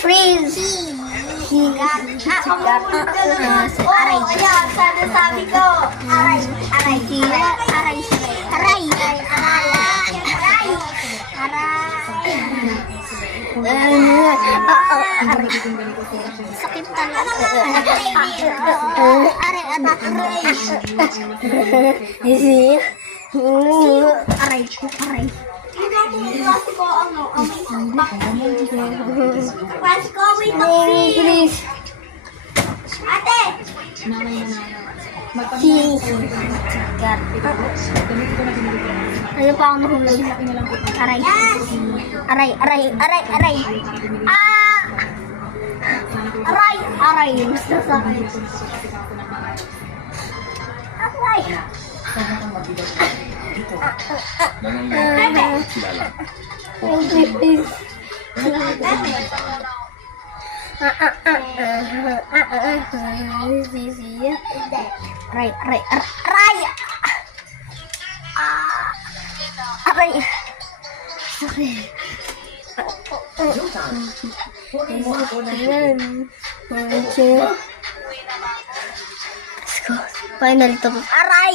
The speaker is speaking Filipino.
freeze. Sigat. Aray. Ayan, sabi ko. Aray. Sigat. Aray. Sakit talaga. Aray. Klase ko, may toxic. Ate! Sigat. Ano pa ako nahulog? Aray. Aray. Basta sakit. Aray. Aray. Finally, tapos. Aray!